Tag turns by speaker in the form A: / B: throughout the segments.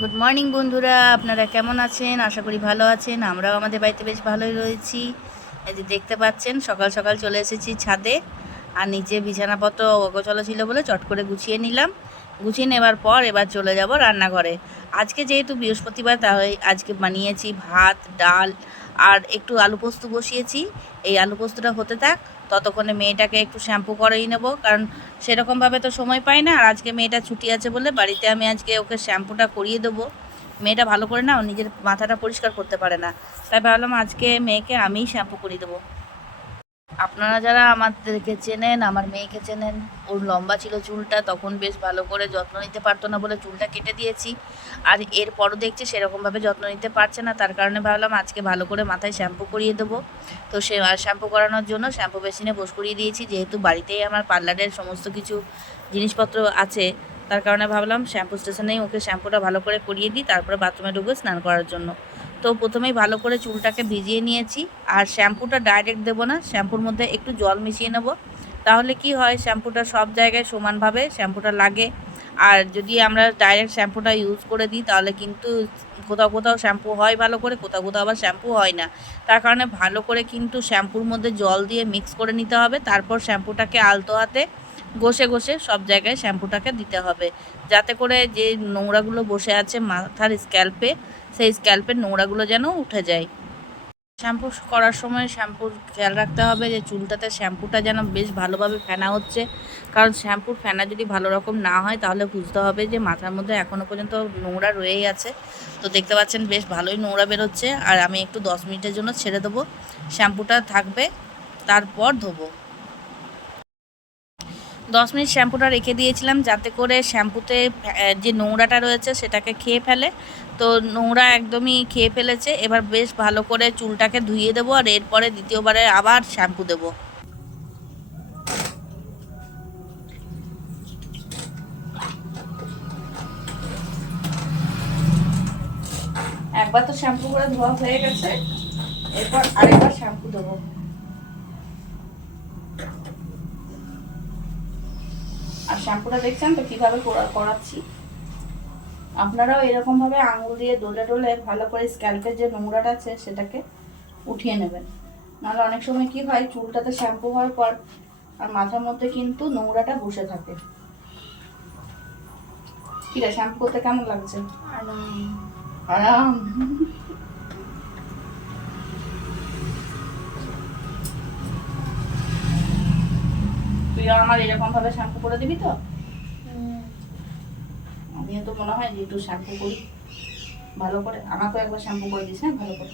A: Good morning বন্ধুরা। আপনারা কেমন আছেন? আশা করি ভালো আছেন। আমরাও আমাদের বাড়িতে বেশ ভালোই রয়েছি। এই যে দেখতে পাচ্ছেন, সকাল সকাল চলে এসেছি ছাদে। আর নিচে বিছানাপত্র অগোচলো ছিল বলে চট করে গুছিয়ে নিলাম। গুছিয়ে নেবার পর এবার চলে যাব রান্নাঘরে। আজকে যেহেতু বৃহস্পতিবার তাই আজকে বানিয়েছি ভাত, ডাল আর একটু আলু পোস্ত বসিয়েছি। এই আলু পোস্তটা হতে থাক। ততক্ষণে মেয়েটাকে একটু শ্যাম্পু করেই নেব, কারণ সেরকমভাবে তো সময় পাই না। আর আজকে মেয়েটা ছুটি আছে বলে বাড়িতে আমি আজকে ওকে শ্যাম্পুটা করিয়ে দেবো। মেয়েটা ভালো করে না, ও নিজের মাথাটা পরিষ্কার করতে পারে না। তাই ভাবলাম আজকে মেয়েকে আমিই শ্যাম্পু করিয়ে দেবো। আপনারা যারা আমাদেরকে চেনেন, আমার মেয়েকে চেনেন, ওর লম্বা ছিল চুলটা, তখন বেশ ভালো করে যত্ন নিতে পারতো না বলে চুলটা কেটে দিয়েছি। আর এরপরও দেখছি সেরকমভাবে যত্ন নিতে পারছে না, তার কারণে ভাবলাম আজকে ভালো করে মাথায় শ্যাম্পু করিয়ে দেবো। তো সে শ্যাম্পু করানোর জন্য শ্যাম্পু মেশিনে বস করিয়ে দিয়েছি, যেহেতু বাড়িতেই আমার পার্লারের সমস্ত কিছু জিনিসপত্র আছে, তার কারণে ভাবলাম শ্যাম্পু স্টেশনেই ওকে শ্যাম্পুটা ভালো করে করিয়ে দিই, তারপরে বাথরুমে ঢুকে স্নান করার জন্য। তো প্রথমেই ভালো করে চুলটাকে ভিজিয়ে নিয়েছি। আর শ্যাম্পুটা ডাইরেক্ট দেবো না, শ্যাম্পুর মধ্যে একটু জল মিশিয়ে নেব। তাহলে কি হয়, শ্যাম্পুটা সব জায়গায় সমানভাবে শ্যাম্পুটা লাগে। আর যদি আমরা ডাইরেক্ট শ্যাম্পুটা ইউজ করে দিই, তাহলে কিন্তু কোথাও কোথাও শ্যাম্পু হয় ভালো করে, কোথাও কোথাও আবার শ্যাম্পু হয় না। তার কারণে ভালো করে কিন্তু শ্যাম্পুর মধ্যে জল দিয়ে মিক্স করে নিতে হবে। তারপর শ্যাম্পুটাকে আলতো হাতে ঘষে ঘষে সব জায়গায় শ্যাম্পুটাকে দিতে হবে। যাতে করে যে নোংরাগুলো বসে আছে মাথার স্ক্যাল্পে সেই স্ক্যাল্পের নোংরাগুলো যেন উঠে যায়। শ্যাম্পু করার সময় শ্যাম্পুর খেয়াল রাখতে হবে যে চুলটাতে শ্যাম্পুটা যেন বেশ ভালোভাবে ফেনা হচ্ছে। কারণ শ্যাম্পুর ফেনা যদি ভালো রকম না হয়, তাহলে বুঝতে হবে যে মাথার মধ্যে এখনও পর্যন্ত নোংরা রয়েই আছে। তো দেখতে পাচ্ছেন বেশ ভালোই নোংরা বেরোচ্ছে। আর আমি একটু দশ মিনিটের জন্য ছেড়ে দেবো। শ্যাম্পুটা থাকবে, তারপর ধোবো। দশ মিনিট শ্যাম্পুটা রেখে দিয়েছিলাম যাতে করে শ্যাম্পুতে যে নোংরাটা রয়েছে সেটাকে খেয়ে ফেলে। তো নোংরা একদমই খেয়ে ফেলেছে। এবার বেশ ভালো করে চুলটাকে ধুইয়ে দেবো আর এরপরে দ্বিতীয়বারে আবার শ্যাম্পু দেবো। একবার তো শ্যাম্পু করে ধোয়া হয়ে গেছে। এরপর আরেকবার শ্যাম্পু দেবো। আর শ্যাম্পুটা দেখছেন তো কীভাবে করা- করাচ্ছি? আপনারাও এরকমভাবে আঙুল দিয়ে ডলে ডলে ভালো করে স্ক্যাল্পের যে নোংরাটা আছে সেটাকে উঠিয়ে নেবেন। নাহলে অনেক সময় কি হয় চুলটাতে শ্যাম্পু হওয়ার পর আর মাথার মধ্যে কিন্তু নোংরাটা বসে থাকে। কি রে শ্যাম্পু করতে কেমন লাগছে? আরাম। আরাম। তুই আমার এরকম ভাবে শ্যাম্পু করে দিবি তো? আমিও তো মনে হয় যে একটু শ্যাম্পু করি। ভালো করে। আমাকেও একবার শ্যাম্পু করে দিস হ্যাঁ? ভালো করে।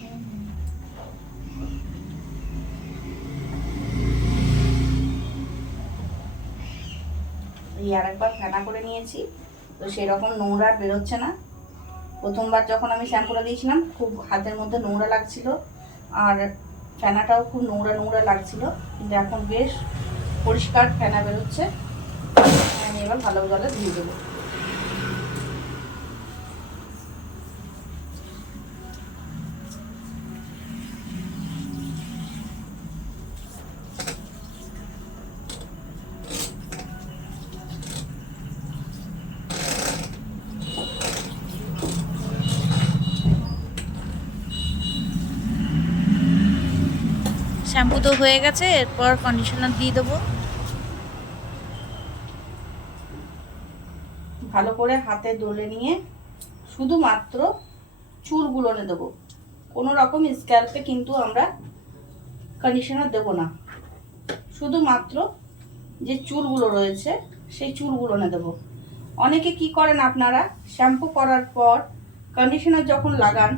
A: এই আর একবার ফেনা করে নিয়েছি। তো সেরকম নোংরা আর বেরোচ্ছে না। প্রথমবার যখন আমি শ্যাম্পুটা দিয়েছিলাম খুব হাতের মধ্যে নোংরা লাগছিল। আর ফেনাটাও খুব নোংরা নোংরা লাগছিল। কিন্তু এখন বেশ পরিষ্কার ফেনা বেরোচ্ছে। আমি এবার ভালো জলে ধুয়ে দেবো। শ্যাম্পু তো হয়ে গেছে, এরপর কন্ডিশনার দিয়ে দেবো। ভালো করে হাতে দলে নিয়ে শুধুমাত্র চুলগুলোনে দেবো। কোনো রকম স্ক্যাল্পে কিন্তু আমরা কন্ডিশনার দেবো না। শুধুমাত্র যে চুলগুলো রয়েছে, সেই চুলগুলোনে দেবো। অনেকে কি করেন আপনারা? শ্যাম্পু করার পর কন্ডিশনার যখন লাগান,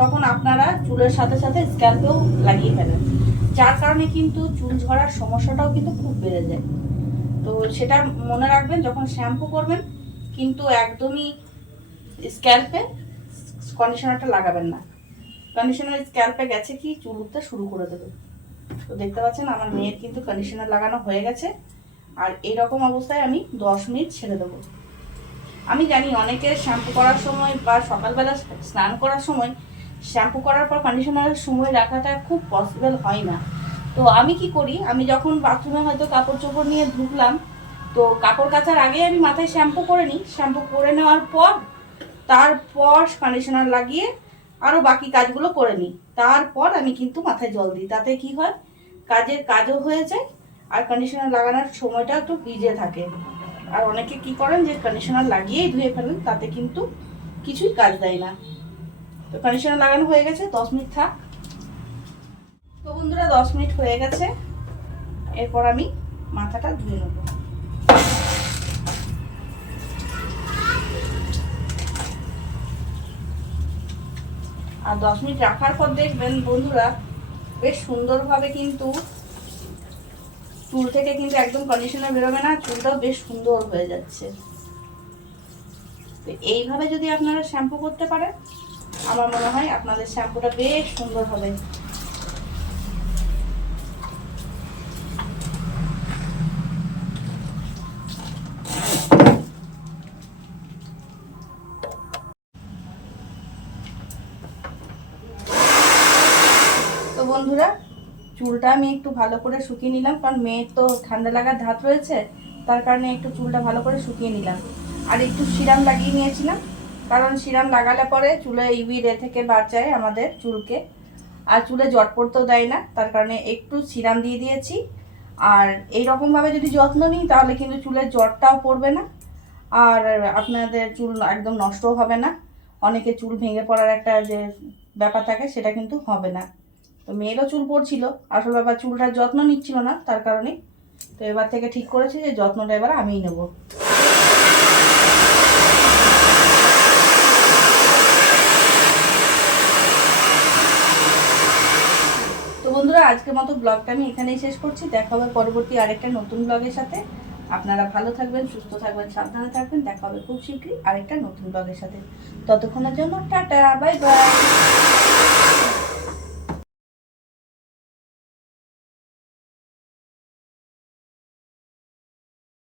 A: তখন আপনারা চুলের সাথে সাথে স্ক্যাল্পেও লাগিয়ে ফেলেন। যার কারণে কিন্তু চুল ঝরার সমস্যাটাও কিন্তু খুব বেড়ে যায়। তো সেটা মনে রাখবেন, যখন শ্যাম্পু করবেন কিন্তু একদমই স্ক্যাল্পে কন্ডিশনারটা লাগাবেন না। কন্ডিশনার স্ক্যাল্পে গেছে কি? চুল উঠতে শুরু করে দেবে। তো দেখতে পাচ্ছেন, আমার মেয়ের কিন্তু কন্ডিশনার লাগানো হয়ে গেছে। আর এইরকম অবস্থায় আমি দশ মিনিট ছেড়ে দেবো। আমি জানি অনেকে শ্যাম্পু করার সময় বা সকালবেলা স্নান করার সময় শ্যাম্পু করার পর কন্ডিশনারের সময় রাখাটা খুব পসিবল হয় না। তো আমি কি করি? আমি যখন বাথরুমে হয়তো কাপড় চোপড় নিয়ে ঢুকলাম তো কাপড় কাচার আগে আমি মাথায় শ্যাম্পু করে নিই। শ্যাম্পু করে নেওয়ার পর, তারপর কন্ডিশনার লাগিয়ে আরও বাকি কাজগুলো করে নিই। তারপর আমি কিন্তু মাথায় জল দিই। তাতে কি হয়? কাজের কাজও হয়ে যায়, আর কন্ডিশনার লাগানোর সময়টা একটু ভিজে থাকে। আর অনেকে কি করেন যে কন্ডিশনার লাগিয়েই ধুয়ে ফেলেন, তাতে কিন্তু কিছুই কাজ দেয় না। তো কন্ডিশনার লাগানো হয়ে গেছে, দশ মিনিট থাক। তো বন্ধুরা, দশ মিনিট হয়ে গেছে। এরপর আমি মাথাটা ধুয়ে নেব। আর দশ মিনিট রাখার পর দেখবেন বন্ধুরা, বেশ সুন্দরভাবে কিন্তু চুল থেকে কিন্তু একদম কন্ডিশনার বেরোবে না, চুলটাও বেশ সুন্দর হয়ে যাচ্ছে। তো এইভাবে যদি আপনারা শ্যাম্পু করতে পারেন, আমার মনে হয় আপনাদের শ্যাম্পুটা বেশ সুন্দর হবে তো বন্ধুরা, চুলটা আমি একটু ভালো করে শুকিয়ে নিলাম, কারণ মেয়ের তো ঠান্ডা লাগার ধাত রয়েছে, তার কারণে একটু চুলটা ভালো করে শুকিয়ে নিলাম। আর একটু সিরাম লাগিয়ে নিয়েছিলাম, কারণ সিরাম লাগালে পরে চুলে ইউভি রে থেকে বাঁচায় আমাদের চুলকে। আর চুলে জট পড়তেও দেয় না, তার কারণে একটু সিরাম দিয়ে দিয়েছি। আর এই রকমভাবে যদি যত্ন নিই, তাহলে কিন্তু চুলের জটটাও পড়বে না, আর আপনাদের চুল একদম নষ্টও হবে না। অনেকে চুল ভেঙে পড়ার একটা যে ব্যাপার থাকে, সেটা কিন্তু হবে না। তো মেয়েরও চুল পড়ছিল আসল ব্যাপার চুলটার যত্ন নিচ্ছিল না, তার কারণে। তো এবার থেকে ঠিক করেছি যে যত্নটা এবার আমিই নেব। তো বন্ধুরা, আজকের মতো ব্লগটা আমি এখানেই শেষ করছি। দেখা হবে পরবর্তী আরেকটা নতুন ব্লগের সাথে। আপনারা ভালো থাকবেন, সুস্থ থাকবেন, সাবধানে থাকবেন। দেখা হবে খুব শীঘ্রই আরেকটা নতুন ব্লগের সাথে। ততক্ষণের জন্য টাটা বাই বাই